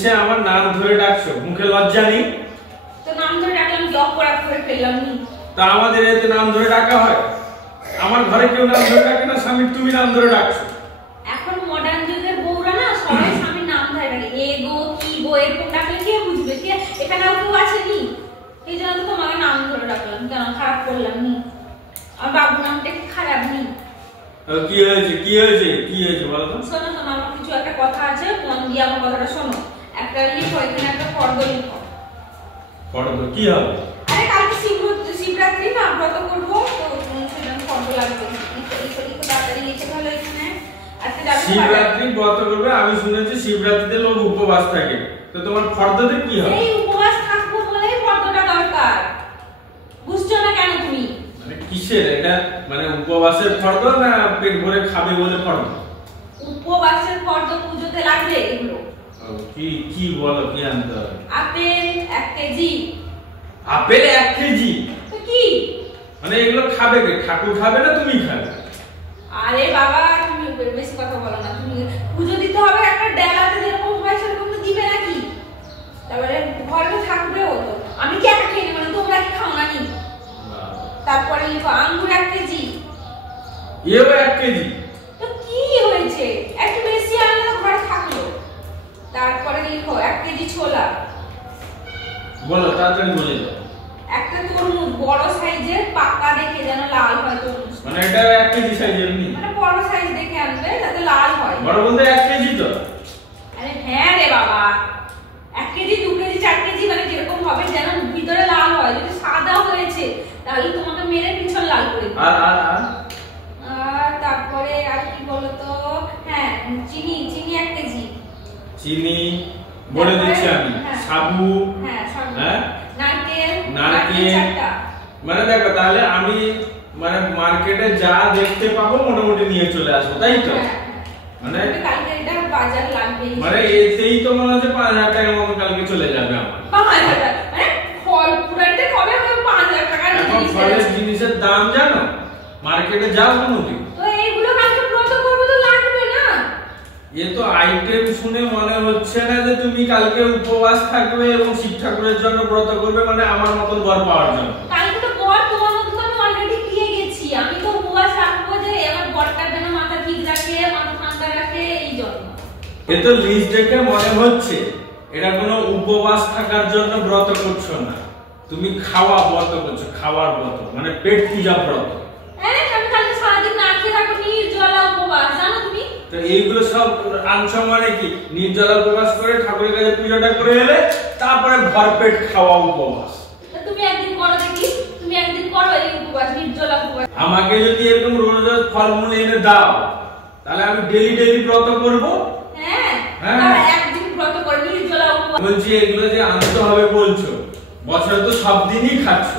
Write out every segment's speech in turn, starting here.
এসে আমার নাম ধরে ডাকছো, মুখে লজ্জা নেই? তো নাম ধরে ডাকলাম কি অপরাধ করে ফেললাম নি? তা আমাদের এতে নাম ধরে ডাকা হয়? আমার ঘরে কেউ নাম ধরে ডাকে না, স্বামী তুমি নাম ধরে ডাকছো। এখন মডার্ন যুগের বউরা না সবাই স্বামীর নাম ধরে ডাকে, এ গো কি গো এরকম ডাকলে কে বুঝবে? কে এখানে কেউ আসেনি, এই জন্য তো তোমাকে নাম ধরে ডাকলাম। কেন খারাপ করলাম নি? আর বাবু নামটা কি খারাপ নি? কি হয়েছে কি হয়েছে কি হয়েছে বলো তো? শোনো শোনো, আমার কিছু একটা কথা আছে, মন দিয়ে আমার কথাটা শোনো। একটা লিখো, এখানে একটা ফর্দ লিখো। ফর্দ কি হবে? আরে কালকে শিবরাত্রি না, ব্রত করবো তো সেজন্য ফর্দ লাগবে। লিখো তাড়াতাড়ি লিখে ফেলো এখানে। আজকে যাবে শিবরাত্রি ব্রত করবে? আমি শুনেছি শিবরাত্রিতে লোক উপবাস থাকে, তো তোমার ফর্দতে কি হবে? এই উপবাস থাকবো বলেই ফর্দটা দরকার, বুঝছো না কেন তুমি? মানে কিসের এটা? মানে উপবাসের ফর্দ না পেট ভরে খাবে বলে ফর্দ? উপবাসের ফর্দ পুজোতে লাগবে এগুলো। কি কি বলো, কি আনতে হবে? Apple 1 KG. Apple 1 KG? তো কি মানে এগুলো খাবে কে? ঠাকুর খাবে না তুমি খাবে? আরে বাবা তুমি বেশি কথা বলো না। তুমি পুজো দিতে হবে, একটা ডেলাতে যেরকম হয় সেরকম তো দিবে নাকি? তারপরে ঘরে তো থাকবেও তো। আমি কি একা খেয়ে নেব না? তোমরা কি খাও না নি? তারপরে লিখো আঙ্গুর 1 কেজি। এও 1 কেজি? তো কি হয়েছে, একটু বেশি আনলে তো ঘরে থাকলো। তারপরে লিখো 1 কেজি ছোলা। বলো তাড়াতাড়ি বলে দাও। একটা তরমুজ বড় সাইজের, পাকা দেখে যেন লাল হয় তরমুজ। মানে এটা 1 কেজি সাইজের নি? মানে বড় সাইজ দেখে আনবে যাতে লাল হয়। বড় বলতে 1 কেজি তো? আরে হ্যাঁ রে বাবা, 1 কেজি 2 কেজি 4 কেজি মানে যেরকম হবে যেন ভিতরে লাল হয়। যদি সাদা হয়েছে তাহলে তোমাকে মেরে পিছন লাল করে দিবে। আর তারপরে আর কি বলতো, হ্যাঁ চিনি 1 কেজি। চিনি বলে দিচ্ছি আমি। সাবু, হ্যাঁ সাবু, হ্যাঁ নারকেল 4টা। মানে দেখো তাহলে আমি মানে মার্কেটে যা দেখতে পাবো মোটামুটি নিয়ে চলে আসবো, তাই তো? মানে কালকে এটা বাজার লাগবে। মানে এতেই তো মনে হচ্ছে 5000 টাকার মতো কালকে চলে যাবে আমার। 5000 টাকা মানে ফল পুরাইতে কবে হবে 5000 টাকা? এখন ফলের জিনিসের দাম জানো? মার্কেটে যাও কোনোদিন? তো এইগুলো কালকে ব্রত করব তো লাগবে না? এ তো আইটেম শুনে মনে হচ্ছে না যে তুমি কালকে উপবাস থাকবে এবং শিব ঠাকুরের জন্য ব্রত করবে, মানে আমার মতন বর পাওয়ার জন্য। কালকে তো বর তোমার মতো আমি অলরেডি পেয়ে গেছি। আমি তো উপবাস রাখবো যে আমার বরটার জন্য মাথা ঠিক রাখে, মাথা ঠান্ডা রাখে, এই জন্য। এ তো লিস্ট দেখে মনে হচ্ছে এটা কোনো উপবাস থাকার জন্য ব্রত করছো না, তুমি খাওয়া ব্রত করছো, খাওয়ার ব্রত মানে পেট পূজা ব্রত। হ্যাঁ আমি কালকে সারাদিন না খেয়ে থাকবো, নির্জলা উপবাস, জানো তুমি? তো এইগুলো সব আনছো মানে কি? নির্জলা উপবাস করে ঠাকুরের কাছে পূজাটা করে এলে তারপরে ভরপেট খাওয়া উপবাস। তুমি একদিন করো দেখি, তুমি একদিন করো এই উপবাস, নির্জলা উপবাস। আমাকে যদি এরকম রোজ রোজ ফলমূল এনে দাও তাহলে আমি ডেলি ডেলি ব্রত করব। হ্যাঁ হ্যাঁ একদিন ব্রত করে নির্জলা উপবাস। বলছি এগুলো যে আনতে হবে বলছো, বছরে তো সব দিনই খাচ্ছ,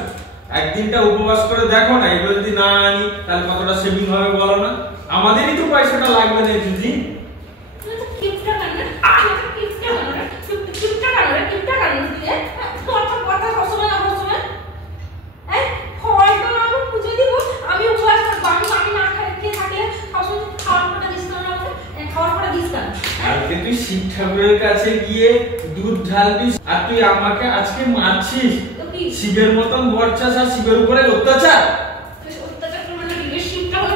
একদিনটা উপবাস করে দেখো না। এগুলো যদি না আনি তাহলে কতটা সেভিং হবে বলো না? আমাদেরই তো পয়সাটা লাগবে না দিদি। কিপটা কান্না কিপটা কান্না কিপটা কান্না দিলে কথা কথা সবসময় না সবসময়। এই ফলটা আমি পুজো দিব, আমি উপবাস করব, আমি না খেয়ে থাকলে সবসময় খাওয়ার পরটা দিস না আমাকে, খাওয়ার পরটা দিস না। আজকে তুই শিব ঠাকুরের কাছে গিয়ে দুধ ঢালবি আর তুই আমাকে আজকে মারছিস। তো কি শিবের মতন বরচাস আর শিবের উপরে অত্যাচার? অত্যাচার মানে শিবটা হলো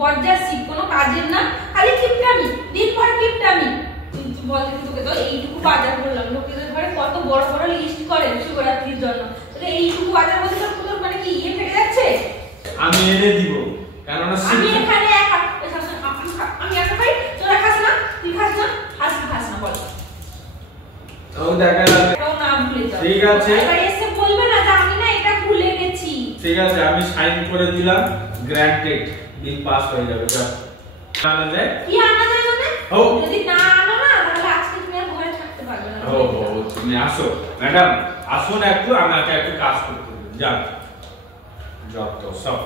বজ্জাচ্ছি কোনো কাজের না, খালি কিপটামি, দিন পর কিপটামি। কিন্তু বল তোকে তো এইটুকু বাজার করলাম, লোকেদের ঘরে কত বড় বড় লিস্ট করে শিবরাত্রির জন্য, তোকে এইটুকু বাজার বলতে তোর মানে কি ইয়ে থেকে যাচ্ছে? আমি এনে দিব, কারণ আমি এখানে একা আমি একা খাই, তোরা খাস না? তুই খাস না? খাস না বল। ও দেখা যাবে। না ভুলে যাও, ঠিক আছে? এবার এসে বলবে না যে আমি না এটা ভুলে গেছি। ঠিক আছে আমি সাইন করে দিলাম, গ্র্যান্টেড, বিল পাস হয়ে যাবে। যা আনা যায়। কি আনা যায় মানে? যদি না আনো না তাহলে আজকে তুমি আর ঘরে থাকতে পারবে না। তুমি আসো ম্যাডাম, আসুন একটু, আমাকে একটু কাজ করতে দিন। যান যত সব